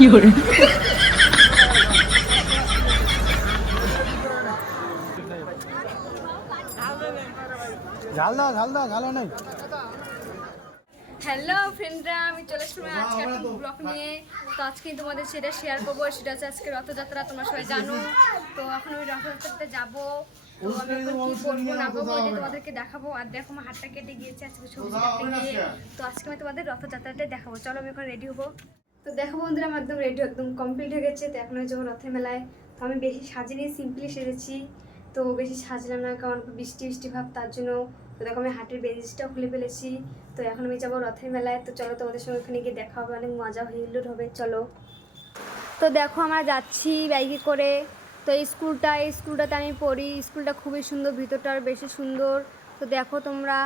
有人 ঝাল দাও ঝাল দাও ঝাল নেই। হ্যালো ফ্রেন্ডরা, আমি চলে আসলাম আজকে একটা ব্লগ নিয়ে। তো আজকে তোমাদের সেটা শেয়ার করবো। সেটা হচ্ছে আজকে রথযাত্রা, তোমরা সবাই জানো। তো এখন আমি রথযাত্রাতে যাবো। তো আমি এখন কি করবো না করবো এটা তোমাদেরকে দেখাবো। আর দেখো আমার হাতটা কেটে গিয়েছে আজকে সবজি কাটতে গিয়ে। তো আজকে আমি তোমাদের রথযাত্রাটাই দেখাবো। চলো আমি এখন রেডি হবো। তো দেখো বন্ধুরা, আমার একদম রেডি একদম কমপ্লিট হয়ে গেছে। তো এখন আমি যাবো রথের মেলায়। তো আমি বেশি সাজিনি, সিম্পলি সেরেছি। তো বেশি সাজলাম না, কারণ বৃষ্টি বৃষ্টি ভাব, তার জন্য। তো দেখো আমি হাটের বেঞ্চটাও খুলে ফেলেছি। তো এখন আমি যাবো রথের মেলায়। তো চলো তোমাদের সঙ্গে ওখানে গিয়ে দেখা হবে, অনেক মজা হিল্লুর হবে। চলো। তো দেখো আমরা যাচ্ছি বাইকে করে। তো এই স্কুলটাতে আমি পড়ি। স্কুলটা খুবই সুন্দর, ভিতরটা আর বেশি সুন্দর। তো দেখো তোমরা।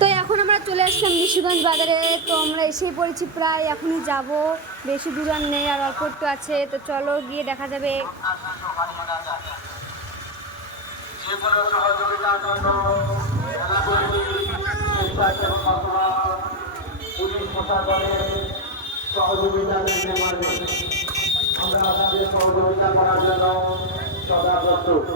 তো এখন আমরা চলে আসলাম নিশিগঞ্জ বাজারে। তো আমরা এসেই পড়েছি প্রায়, এখনই যাব। বেশি দূর আর নেই, আর অল্প একটু আছে। তো চলো গিয়ে দেখা যাবে। আমরা আপনাদের সহযোগিতা করার জন্য সদা প্রস্তুত।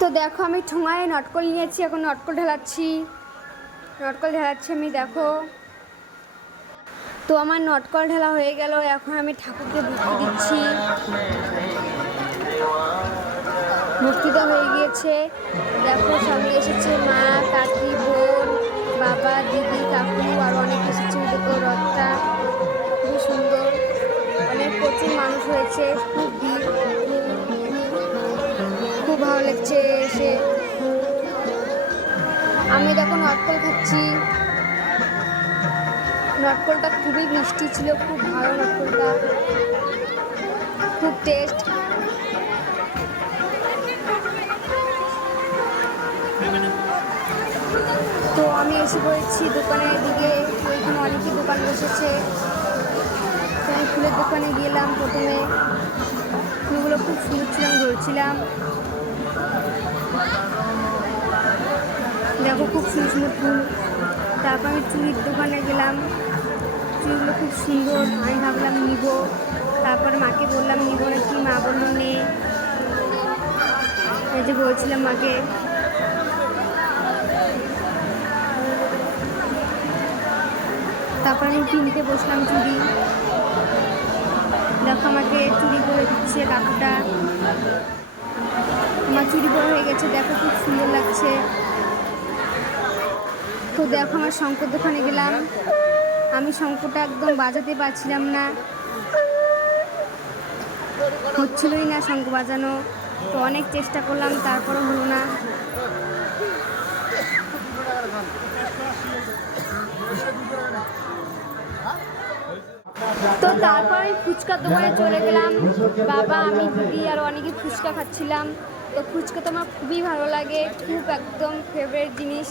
তো দেখো আমি ঠোঙায় নটকল নিয়েছি, এখন নটকল ঢালাচ্ছি আমি। দেখো তো আমার নটকল ঢালা হয়ে গেল। এখন আমি ঠাকুরকে ভক্তি দিচ্ছি। ভক্তিটা হয়ে গিয়েছে। দেখো সঙ্গে এসেছে মা, কাকি, বোন, বাবা, দিদি, কাকু আর অনেক এসেছে। দেখো রথটা খুবই সুন্দর, অনেক প্রচুর মানুষ হয়েছে, খুব ভিড়, খুব ভালো লাগছে এসে। আমি দেখো নটকল খাচ্ছি। নটকলটা খুবই মিষ্টি ছিল, খুব ভালো নটকলটা, খুব টেস্ট। তো আমি এসে পড়েছি দোকানের দিকে। ওইখানে অনেকই দোকান বসেছে। তো আমি ফুলের দোকানে গেলাম প্রথমে। ফুলগুলো খুব সুন্দর ছিল, আমি ধরছিলাম। দেখো খুব সুন্দর সুন্দর ফুল। তারপর আমি চুড়ির দোকানে গেলাম। চুড়িগুলো খুব সুন্দর, আমি ভাবলাম নিব। তারপরে মাকে বললাম নিব নাকি, মা বলল নে। এই যে বলছিলাম মাকে। তারপর আমি কিনতে বসলাম চুড়ি। দেখো আমাকে চুড়ি করে দিচ্ছে কাকুটা। আমার চুড়ি পরা হয়ে গেছে, দেখো খুব সুন্দর লাগছে। তো দেখো আমার শঙ্কর দোকানে গেলাম। আমি শঙ্করটা একদম বাজাতে পারছিলাম না, হচ্ছিলই না শঙ্খ বাজানো। তো অনেক চেষ্টা করলাম, তারপরে হলো না। তো তারপর আমি ফুচকার দোকানে চলে গেলাম। বাবা, আমি, দিদি আর অনেকে ফুচকা খাচ্ছিলাম। তো ফুচকা তো আমার খুবই ভালো লাগে, খুব একদম ফেভারিট জিনিস।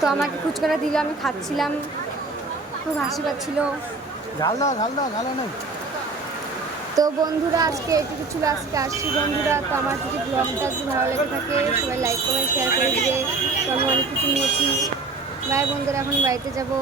তো আমাকে ফুচকাটা দিল, আমি খাচ্ছিলাম, খুব হাসি পাচ্ছিল। ঝাল দাও ঝাল দাও ঝাল নেই। তো বন্ধুরা আজকে এটুকু ছিল, আজকে আসছি বন্ধুরা। তো আমার যদি ব্লগটা যদি ভালো লেগে থাকে সবাই লাইক কমেন্ট শেয়ার করে দিবে। তো আমি অনেক কিছু নিয়েছি। বাই বন্ধুরা, এখন বাড়িতে যাব।